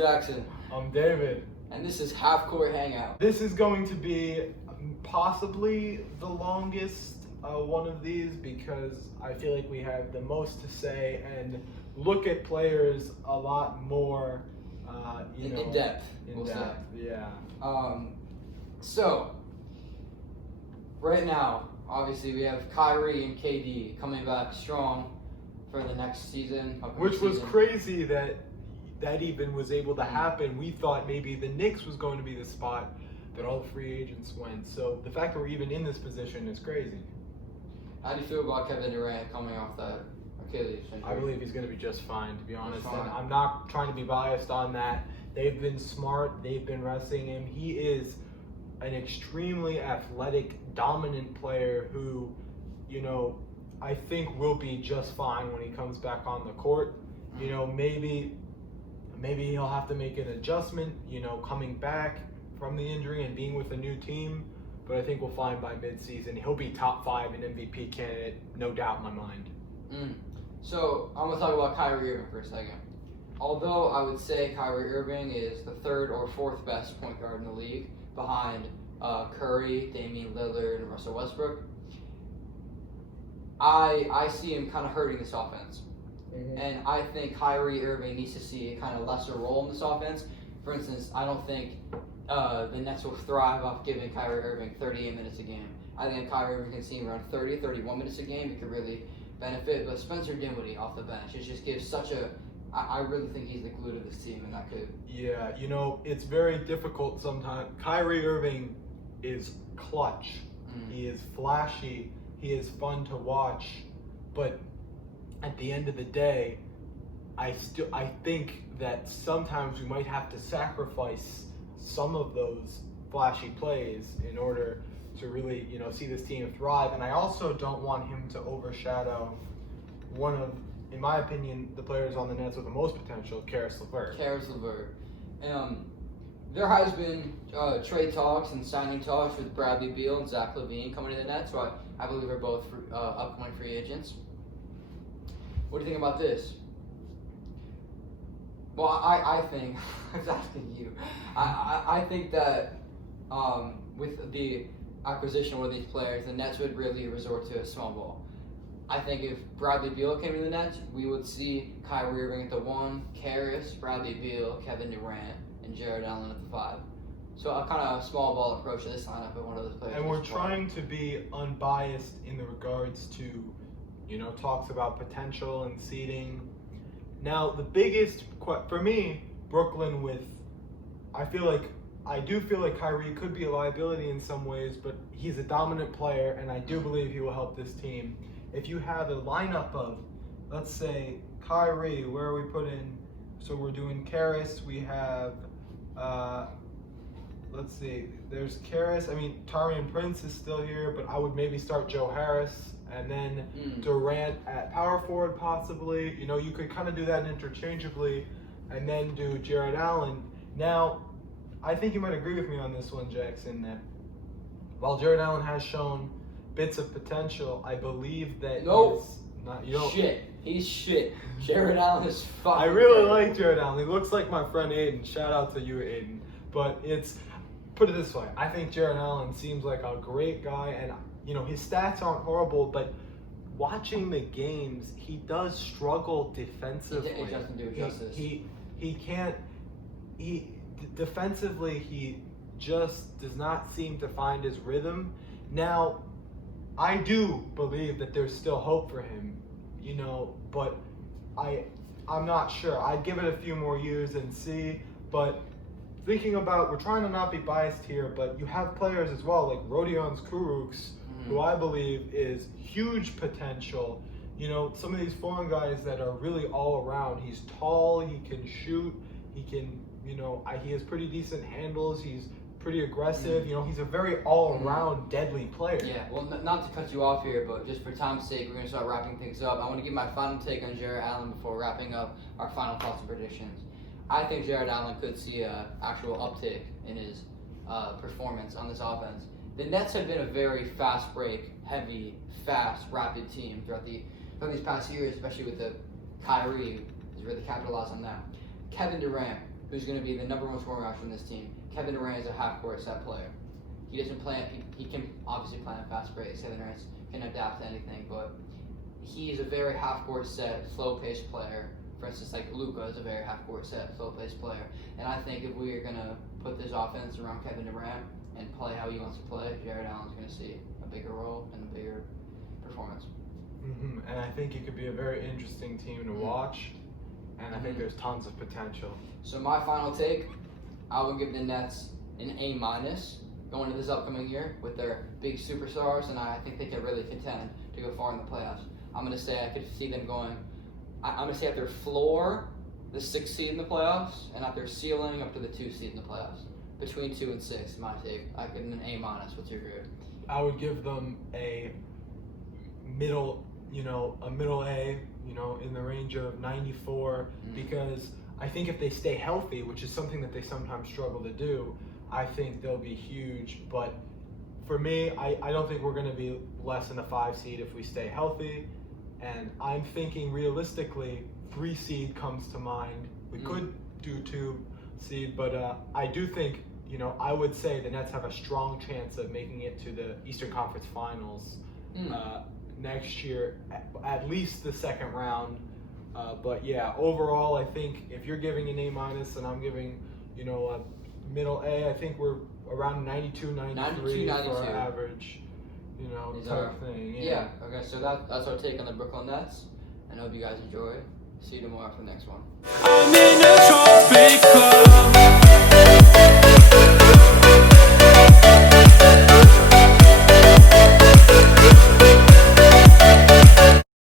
Jackson. I'm David. And this is Half Court Hangout. This is going to be possibly the longest one of these because I feel like we have the most to say and look at players a lot more, in depth. In depth, yeah. So, right now, obviously we have Kyrie and KD coming back strong for the next season. Which was crazy that even was able to happen. We thought maybe the Knicks was going to be the spot that all the free agents went. So the fact that we're even in this position is crazy. How do you feel about Kevin Durant coming off that Achilles injury? I believe he's going to be just fine, to be honest. Fine. And I'm not trying to be biased on that. They've been smart. They've been resting him. He is an extremely athletic, dominant player who, I think will be just fine when he comes back on the court. Maybe he'll have to make an adjustment, coming back from the injury and being with a new team. But I think we'll find by midseason he'll be top 5 and MVP candidate, no doubt in my mind. So I'm going to talk about Kyrie Irving for a second. Although I would say Kyrie Irving is the 3rd or 4th best point guard in the league behind Curry, Damian Lillard, and Russell Westbrook, I see him kind of hurting this offense. And I think Kyrie Irving needs to see a kind of lesser role in this offense. For instance, I don't think the Nets will thrive off giving Kyrie Irving 38 minutes a game. I think if Kyrie Irving can see around 30, 31 minutes a game, he could really benefit. But Spencer Dinwiddie off the bench, it just gives such a... I really think he's the glue to this team, and that could... Yeah, it's very difficult sometimes. Kyrie Irving is clutch. He is flashy. He is fun to watch. But at the end of the day, I think that sometimes we might have to sacrifice some of those flashy plays in order to really, see this team thrive. And I also don't want him to overshadow one of, in my opinion, the players on the Nets with the most potential, Caris LeVert. There has been trade talks and signing talks with Bradley Beal and Zach LaVine coming to the Nets, so I believe they're both upcoming free agents. What do you think about this? Well, I think, I was asking you, I think that with the acquisition of these players, the Nets would really resort to a small ball. I think if Bradley Beal came to the Nets, we would see Kyrie Irving at the 1, Caris, Bradley Beal, Kevin Durant, and Jared Allen at the 5. So a kind of small ball approach to this lineup with one of those players. And we're trying to be unbiased in the regards to, talks about potential and seeding. Now, the biggest, for me, Brooklyn I do feel like Kyrie could be a liability in some ways, but he's a dominant player, and I do believe he will help this team. If you have a lineup of, let's say, Kyrie, where are we putting? So we're doing Caris, we have, let's see, there's Caris. Taurean Prince is still here, but I would maybe start Joe Harris, and then Durant at power forward possibly. You could kind of do that interchangeably, and then do Jared Allen. Now, I think you might agree with me on this one, Jackson, that while Jared Allen has shown bits of potential, I believe that He's shit. Jared Allen is fucking I really like Jared Allen. He looks like my friend Aiden. Shout out to you, Aiden. But put it this way, I think Jared Allen seems like a great guy, and his stats aren't horrible, but watching the games, he does struggle defensively. He doesn't do justice. He can't. Defensively, he just does not seem to find his rhythm. Now, I do believe that there's still hope for him, but I'm not sure. I'd give it a few more years and see, but thinking about, we're trying to not be biased here, but you have players as well, like Rodion Kurucs, who I believe is huge potential. Some of these foreign guys that are really all around. He's tall, he can shoot, he can, he has pretty decent handles, he's pretty aggressive. He's a very all-around deadly player. Yeah, well, not to cut you off here, but just for time's sake, we're going to start wrapping things up. I want to give my final take on Jared Allen before wrapping up our final thoughts and predictions. I think Jared Allen could see an actual uptick in his performance on this offense. The Nets have been a very fast break, heavy, fast, rapid team throughout these past years, especially with the Kyrie, has really capitalized on that. Kevin Durant, who's going to be the number one scoring option on this team. Kevin Durant is a half-court set player. He doesn't play. He can obviously play at fast pace. Kevin Durant can adapt to anything, but he's a very half-court set, slow-paced player. For instance, like Luka is a very half-court set, slow-paced player. And I think if we are going to put this offense around Kevin Durant and play how he wants to play, Jared Allen's going to see a bigger role and a bigger performance. And I think it could be a very interesting team to watch. And I think there's tons of potential. So my final take, I would give the Nets an A- going into this upcoming year with their big superstars, and I think they can really contend to go far in the playoffs. I'm going to say I could see them going, I'm going to say at their floor, the 6th seed in the playoffs, and at their ceiling up to the 2 seed in the playoffs. Between 2 and 6, my take. I give them an A-. What's your grade? I would give them a middle A, in the range of 94, because I think if they stay healthy, which is something that they sometimes struggle to do, I think they'll be huge. But for me, I don't think we're going to be less than a 5 seed if we stay healthy. And I'm thinking realistically, 3 seed comes to mind. We could do 2 seed, but I do think, I would say the Nets have a strong chance of making it to the Eastern Conference Finals next year, at least the second round. But yeah, overall, I think if you're giving an A- and I'm giving, a middle A, I think we're around 92, 93 for our average, type thing. Yeah. Okay, so that's our take on the Brooklyn Nets, and I hope you guys enjoy. See you tomorrow for the next one. I'm in a tropic club.